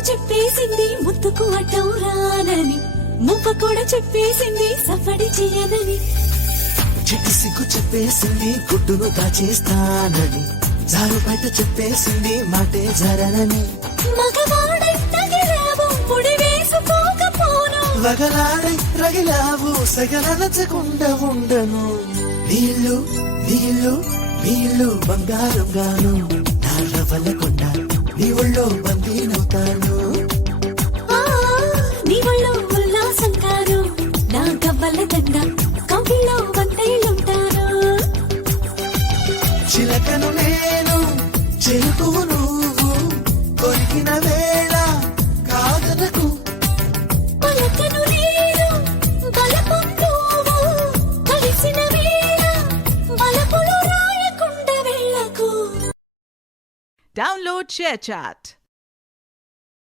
సిగ్గు చెప్పేసింది ముద్దుకు అడ్డం రానని, ముప్ప కూడా చెప్పేసింది సఫడి చేయనని. చిట్టి సిగ్గు చెప్పేసింది గుడ్డును దాచేస్తానని, జారు బయట చెప్పేసింది మాటే జరనని. మగవాడై తగిలావు ముడి వేసుకోకపోను, వగలాడై రగిలావు సగలనచకుండా ఉండను. నీళ్ళు నీళ్ళు నీళ్ళు బంగారంగాను, నాళ్ళవల్లకుండా నీ ఒళ్ళో బందీనవుతాను. నీ ఒళ్ళో ఉల్లాసం కాను, నా గవ్వల దండ కవిలో వందేళ్ళుంటాను. చిలకను నేను చెరుకువు నువ్వు, కొరికిన వేళ కాదనకు. పలకను నేను బలపం నువ్వు, కలిసిన వేళ బలపులు రాయకుండా వెళ్ళకు. Download ShareChat.